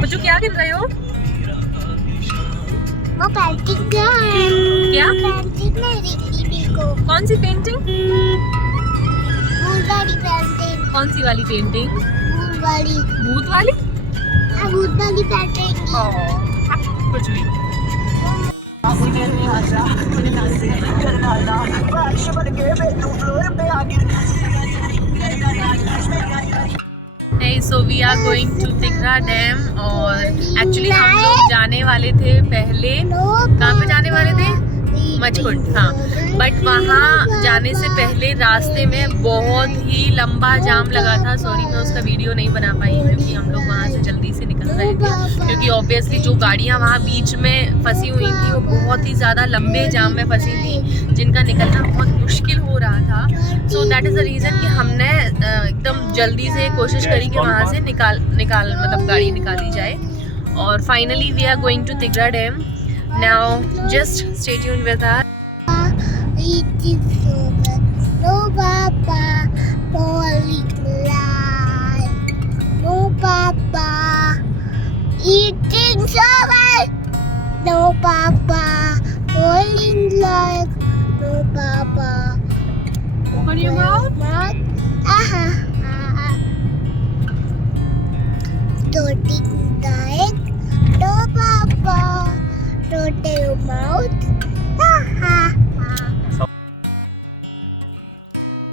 बच्चों क्या गिन रहे हो? वो पेंटिंग है। क्या? पेंटिंग है दीदी को। कौन सी पेंटिंग? भूत वाली पेंटिंग। कौन सी वाली पेंटिंग? भूत वाली। भूत वाली? भूत वाली पेंटिंग। कुछ भी। Hey, so we are going to Tigra dam और एक्चुअली हम लोग जाने वाले थे पहले, कहाँ पे जाने वाले थे? मचकुंड, हाँ। बट वहाँ जाने से पहले रास्ते में बहुत ही लंबा जाम लगा था। सॉरी मैं उसका वीडियो नहीं बना पाई क्योंकि हम लोग वहाँ से जल्दी से निकल रहे थे, क्योंकि ऑब्वियसली जो गाड़ियाँ वहाँ बीच में फंसी हुई थी वो बहुत ही ज़्यादा लंबे जाम में फंसी थी, जिनका निकलना बहुत मुश्किल हो रहा था। So that is the reason कि हमने एकदम जल्दी से कोशिश करी कि वहाँ से निकाल मतलब गाड़ी निकाली जाए। और finally we are going to Tigra dam now. Just stay tuned with us. No papa, falling light. No papa, eating chocolate. No papa, falling like. No papa. Open your mouth. Floating like. No papa, float your mouth.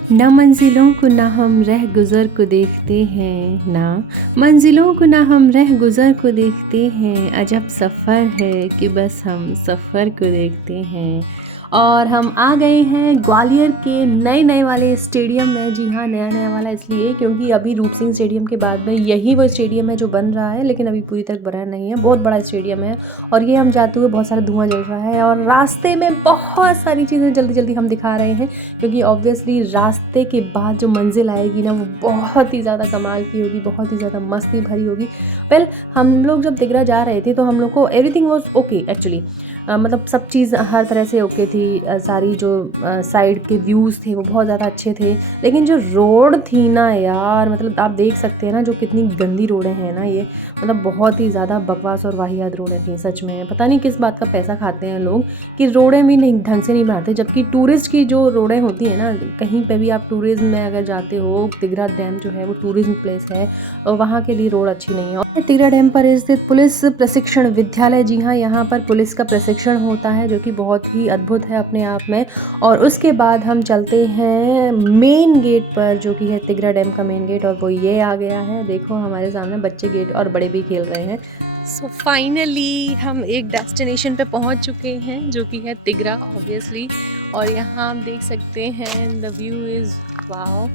ना मंजिलों को ना हम रह गुज़र को देखते हैं, ना मंजिलों को ना हम रह गुज़र को देखते हैं, अजब सफ़र है कि बस हम सफ़र को देखते हैं। और हम आ गए हैं ग्वालियर के नए वाले स्टेडियम में। जी हाँ, नया वाला इसलिए क्योंकि अभी रूप सिंह स्टेडियम के बाद में यही वो स्टेडियम है जो बन रहा है, लेकिन अभी पूरी तरह बना नहीं है। बहुत बड़ा स्टेडियम है और ये हम जाते हुए बहुत सारा धुआं जल रहा है और रास्ते में बहुत सारी चीज़ें जल्दी हम दिखा रहे हैं, क्योंकि ऑब्वियसली रास्ते के बाद जो मंजिल आएगी ना वो बहुत ही ज़्यादा कमाल की होगी, बहुत ही ज़्यादा मस्ती भरी होगी। वेल, हम लोग जब तिगरा जा रहे थे तो हम लोग को एवरीथिंग वाज ओके एक्चुअली, मतलब सब चीज़ हर तरह से ओके थी। सारी जो साइड के व्यूज़ थे वो बहुत ज़्यादा अच्छे थे, लेकिन जो रोड थी ना यार, मतलब आप देख सकते हैं ना जो कितनी गंदी रोडें हैं ना ये, मतलब बहुत ही ज़्यादा बकवास और वाहियात रोडें थी सच में। पता नहीं किस बात का पैसा खाते हैं लोग कि रोडें भी नहीं ढंग से नहीं बनाते, जबकि टूरिस्ट की जो रोडें होती हैं ना, कहीं पे भी आप टूरिज़्म में अगर जाते हो, तिगरा डैम जो है वो टूरिज़्म प्लेस है और वहाँ के लिए रोड अच्छी नहीं है। और तिगरा डैम पर स्थित पुलिस प्रशिक्षण विद्यालय, जी हाँ, यहाँ पर पुलिस का प्रशिक्षण होता है जो कि बहुत ही अद्भुत है अपने आप में। और उसके बाद हम चलते हैं मेन गेट पर, जो कि है तिगरा डैम का मेन गेट, और वो ये आ गया है। देखो हमारे सामने बच्चे गेट और बड़े भी खेल रहे हैं। सो फाइनली हम एक डेस्टिनेशन पे पहुंच चुके हैं जो कि है तिगरा ऑब्वियसली, और यहाँ आप देख सकते हैं द व्यू इज़ वाओ।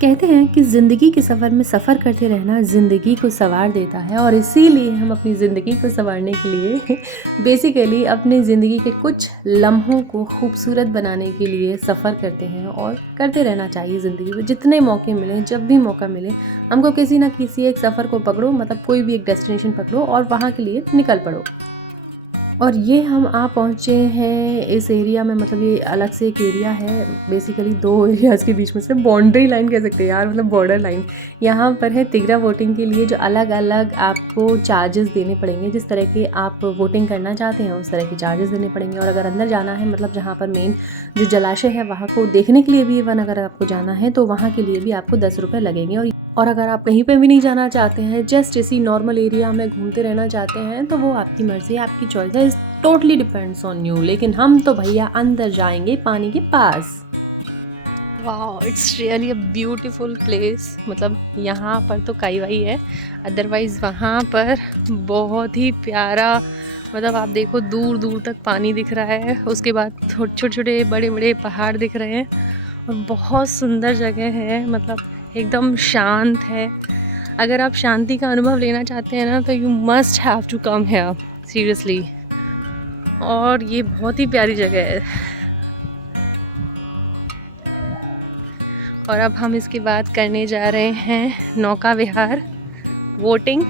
कहते हैं कि ज़िंदगी के सफ़र में सफ़र करते रहना ज़िंदगी को संवार देता है, और इसीलिए हम अपनी ज़िंदगी को संवारने के लिए बेसिकली अपनी ज़िंदगी के कुछ लम्हों को खूबसूरत बनाने के लिए सफ़र करते हैं, और करते रहना चाहिए ज़िंदगी में। जितने मौके मिलें, जब भी मौका मिले, हमको किसी ना किसी एक सफ़र को पकड़ो, मतलब कोई भी एक डेस्टिनेशन पकड़ो और वहाँ के लिए निकल पड़ो। और ये हम आ पहुँचे हैं इस एरिया में, मतलब ये अलग से एक एरिया है, बेसिकली दो एरियाज़ के बीच में से बाउंड्री लाइन कह सकते हैं यार, मतलब बॉर्डर लाइन। यहाँ पर है तिगरा वोटिंग के लिए जो अलग अलग आपको चार्जेस देने पड़ेंगे, जिस तरह के आप वोटिंग करना चाहते हैं उस तरह के चार्जेस देने पड़ेंगे। और अगर अंदर जाना है, मतलब जहाँ पर मेन जो जलाशय है वहाँ को देखने के लिए भी इवन अगर आपको जाना है तो वहाँ के लिए भी आपको 10 रुपये लगेंगे। और अगर आप कहीं पे भी नहीं जाना चाहते हैं, जस्ट इसी नॉर्मल एरिया में घूमते रहना चाहते हैं, तो वो आपकी मर्ज़ी, आपकी चॉइस है, टोटली डिपेंड्स ऑन यू। लेकिन हम तो भैया अंदर जाएंगे पानी के पास। Wow, it's really a beautiful place. मतलब यहाँ पर तो काई वाई है, अदरवाइज़ वहाँ पर बहुत ही प्यारा, मतलब आप देखो दूर तक पानी दिख रहा है, उसके बाद छोटे बड़े पहाड़ दिख रहे हैं और बहुत सुंदर जगह है, मतलब एकदम शांत है। अगर आप शांति का अनुभव लेना चाहते हैं ना तो you must have to come here seriously. और ये बहुत ही प्यारी जगह है। और अब हम इसके बाद करने जा रहे हैं नौका विहार, वोटिंग।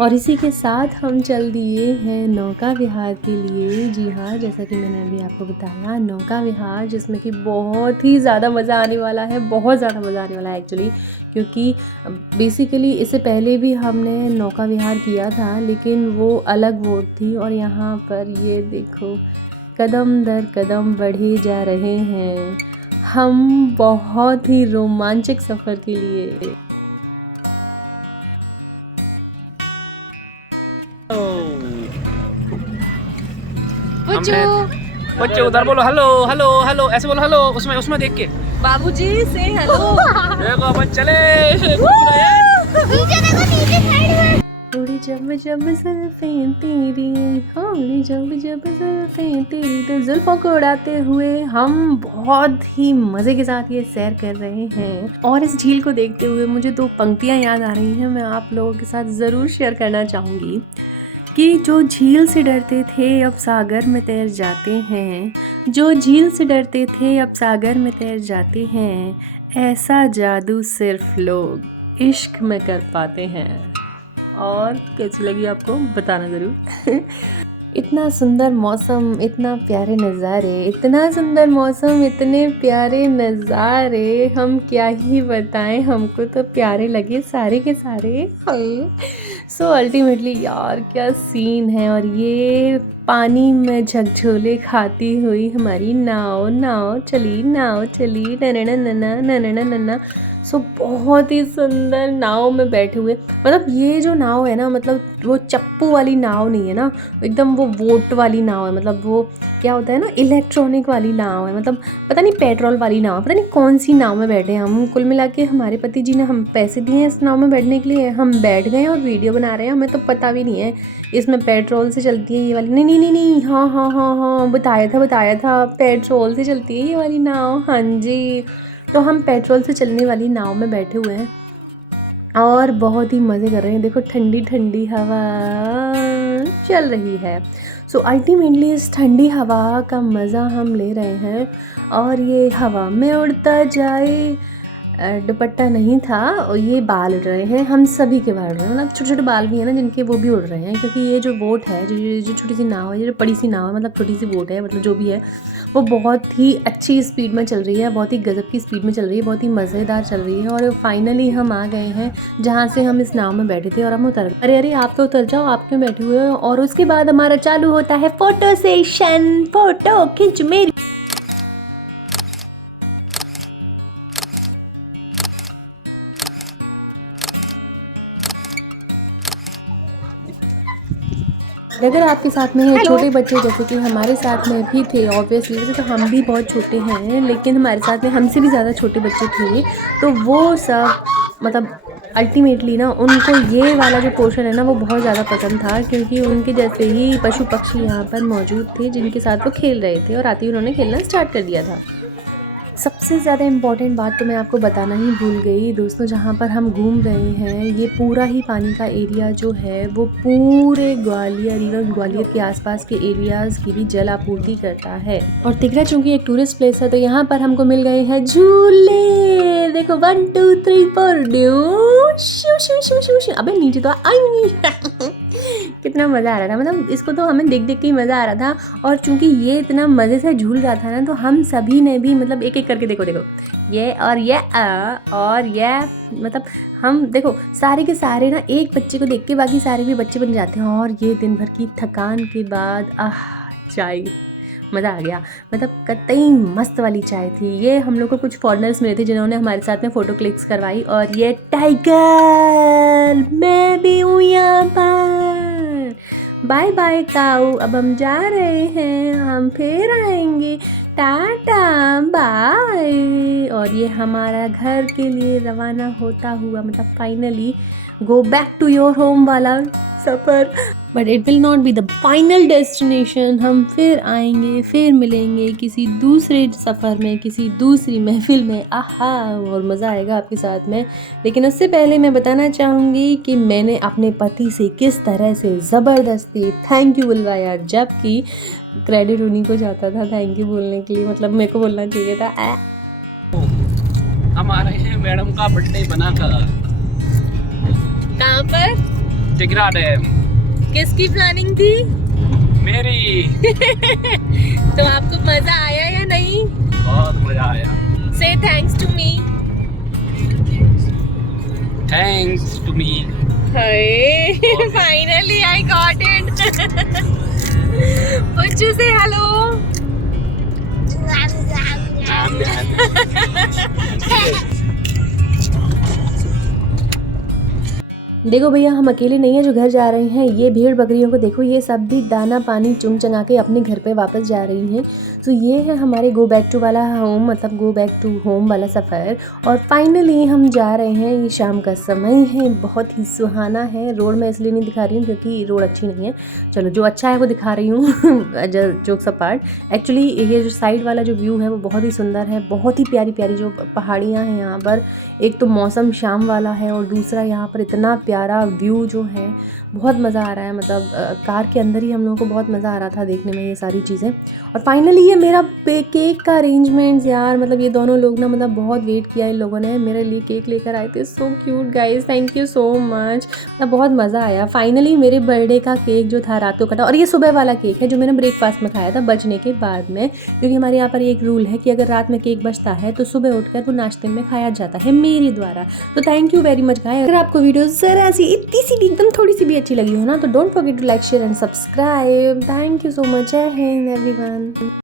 और इसी के साथ हम चल दिए हैं नौका विहार के लिए। जी हाँ, जैसा कि मैंने अभी आपको बताया, नौका विहार जिसमें कि बहुत ही ज़्यादा मज़ा आने वाला है, बहुत ज़्यादा मज़ा आने वाला है एक्चुअली, क्योंकि बेसिकली इससे पहले भी हमने नौका विहार किया था लेकिन वो अलग बोट थी। और यहाँ पर ये देखो कदम दर कदम बढ़े जा रहे हैं हम बहुत ही रोमांचक सफ़र के लिए। बच्चे उधर बोलो हेलो हेलो हेलो, ऐसे बोलो हेलो, उसमें देख के बाबूजी से हेलो। देखो अपन चले। नीचे देखो, नीचे साइड में। थोड़ी जब जब जुल्फें तेरी, होली जब जब जुल्फें तेरी, तो जुल्फों को उड़ाते हुए हम बहुत ही मज़े के साथ ये सैर कर रहे हैं। और इस झील को देखते हुए मुझे दो पंक्तियाँ याद आ रही हैं, मैं आप लोगों के साथ ज़रूर शेयर करना चाहूँगी कि जो झील से डरते थे अब सागर में तैर जाते हैं, जो झील से डरते थे अब सागर में तैर जाते हैं, ऐसा जादू सिर्फ लोग इश्क में कर पाते हैं। और कैसी लगी आपको बताना ज़रूर। इतना सुंदर मौसम, इतना प्यारे नज़ारे, इतना सुंदर मौसम, इतने प्यारे नज़ारे, हम क्या ही बताएं, हमको तो प्यारे लगे सारे के सारे। सो अल्टीमेटली यार क्या सीन है। और ये पानी में झकझोले खाती हुई हमारी नाव चली नैना नैना नैना। सो बहुत ही सुंदर नाव में बैठे हुए, मतलब ये जो नाव है ना, मतलब वो चप्पू वाली नाव नहीं है ना, एकदम वो वोट वाली नाव है। मतलब वो क्या होता है ना, इलेक्ट्रॉनिक वाली नाव है, मतलब पता नहीं पेट्रोल वाली नाव, पता नहीं कौन सी नाव में बैठे हैं हम। कुल मिला के हमारे पति जी ने हम पैसे दिए हैं इस नाव में बैठने के लिए, हम बैठ गए और वीडियो बना रहे हैं। हमें तो पता भी नहीं है इसमें पेट्रोल से चलती है ये वाली। नहीं, हाँ बताया था पेट्रोल से चलती है ये वाली नाव। हाँ जी, तो हम पेट्रोल से चलने वाली नाव में बैठे हुए हैं और बहुत ही मज़े कर रहे हैं। देखो ठंडी ठंडी हवा चल रही है। सो अल्टीमेटली इस ठंडी हवा का मज़ा हम ले रहे हैं। और ये हवा में उड़ता जाए, दुपट्टा नहीं था और ये बाल उड़ रहे हैं, हम सभी के बाल उड़ रहे हैं, मतलब छोटे छोटे बाल भी हैं ना जिनके, वो भी उड़ रहे हैं। क्योंकि ये जो बोट है, जो छोटी सी नाव है, जो बड़ी सी नाव है, मतलब छोटी सी बोट है, मतलब जो भी है, वो बहुत ही अच्छी स्पीड में चल रही है, बहुत ही गज़ब की स्पीड में चल रही है, बहुत ही मज़ेदार चल रही है। और फाइनली हम आ गए हैं जहाँ से हम इस नाव में बैठे थे और हम उतर गए। अरे आप तो उतर जाओ, आप क्यों बैठे हुए हो। और उसके बाद हमारा चालू होता है फ़ोटो सेशन। फ़ोटो खींच मेरी। अगर आपके साथ में है छोटे बच्चे, जैसे कि हमारे साथ में भी थे, ऑब्वियसली वैसे तो हम भी बहुत छोटे हैं, लेकिन हमारे साथ में हमसे भी ज़्यादा छोटे बच्चे थे, तो वो सब मतलब अल्टीमेटली ना उनको ये वाला जो पोर्शन है ना वो बहुत ज़्यादा पसंद था, क्योंकि उनके जैसे ही पशु पक्षी यहाँ पर मौजूद थे जिनके साथ वो खेल रहे थे और आते ही उन्होंने खेलना स्टार्ट कर दिया था। सबसे ज़्यादा इम्पॉर्टेंट बात तो मैं आपको बताना ही भूल गई दोस्तों, जहाँ पर हम घूम रहे हैं ये पूरा ही पानी का एरिया जो है वो पूरे ग्वालियर, इवन ग्वालियर के आसपास के एरियाज़ की भी जल आपूर्ति करता है। और तिगरा चूँकि एक टूरिस्ट प्लेस है तो यहाँ पर हमको मिल गए हैं झूले। देखो 1 2 3 4 शू। अबे नीचे तो आई कितना मज़ा आ रहा था, मतलब इसको तो हमें देख देख के ही मज़ा आ रहा था। और चूँकि ये इतना मज़े से झूल रहा था ना, तो हम सभी ने भी मतलब एक एक करके देखो ये और ये मतलब हम देखो सारे के सारे ना एक बच्चे को देख के बाकी सारे भी बच्चे बन जाते हैं। और ये दिन भर की थकान के बाद चाय, मज़ा आ गया, मतलब कतई मस्त वाली चाय थी। ये हम लोग को कुछ फॉरेनर्स मिले थे जिन्होंने हमारे साथ में फ़ोटो क्लिक्स करवाई। और ये टाइगर, मैं भी हूँ यहाँ पर, बाय बाय काऊ, अब हम जा रहे हैं, हम फिर आएंगे, टाटा बाय। और ये हमारा घर के लिए रवाना होता हुआ, मतलब finally go back to your home वाला सफ़र। But it will not be the final destination. हम फिर आएंगे, फिर मिलेंगे किसी दूसरे सफ़र में, किसी दूसरी महफिल में। और मज़ा आएगा आपके साथ में। लेकिन उससे पहले मैं बताना चाहूँगी कि मैंने अपने पति से किस तरह से ज़बरदस्ती थैंक यू बुलवाया, जबकि क्रेडिट उन्हीं को जाता था थैंक यू बोलने के लिए, मतलब मेरे को बोलना चाहिए था। हम आ रहे हैं मैडम का बर्थडे बनाकर। कहाँ पर? टिकरा डैम। किसकी प्लानिंग थी? मेरी। तो आपको मजा आया या नहीं? बहुत मजा आया। Say thanks to me. Thanks to me. Finally I got it. Puchchu say hello. देखो भैया, हम अकेले नहीं हैं जो घर जा रहे हैं। ये भेड़ बकरियों को देखो, ये सब भी दाना पानी चुंग चंगा के अपने घर पे वापस जा रही हैं। तो ये है हमारे गो बैक टू वाला होम, मतलब गो बैक टू होम वाला सफ़र। और फाइनली हम जा रहे हैं। ये शाम का समय है, बहुत ही सुहाना है। रोड में इसलिए नहीं दिखा रही हूँ क्योंकि रोड अच्छी नहीं है। चलो, जो अच्छा है वो दिखा रही हूँ। जोक्स अपार्ट, एक्चुअली ये जो साइड वाला जो व्यू है वो बहुत ही सुंदर है। बहुत ही प्यारी प्यारी जो पहाड़ियाँ हैं यहाँ पर। एक तो मौसम शाम वाला है और दूसरा यहाँ पर इतना प्यारा व्यू जो है, बहुत मज़ा आ रहा है। मतलब कार के अंदर ही हम लोगों को बहुत मज़ा आ रहा था देखने में ये सारी चीज़ें। और फाइनली ये मेरा केक का अरेंजमेंट्स यार, मतलब ये दोनों लोग ना, मतलब बहुत वेट किया इन लोगों ने, मेरे लिए केक लेकर आए थे। So cute guys, thank you so much. मतलब बहुत मज़ा आया। फाइनली मेरे बर्थडे का केक जो था रात को कटा, और ये सुबह वाला केक है जो मैंने ब्रेकफास्ट में खाया था बचने के बाद में, क्योंकि हमारे यहाँ पर एक रूल है कि अगर रात में केक बचता है तो सुबह उठकर वो नाश्ते में खाया जाता है मेरे द्वारा। तो thank you very much guys. अगर आपको वीडियो ज़रा सी इतनी सी भी एकदम थोड़ी सी भी अच्छी लगी हो ना, तो don't forget to like share and subscribe. Thank you so much. जय हिंद एवरीवन।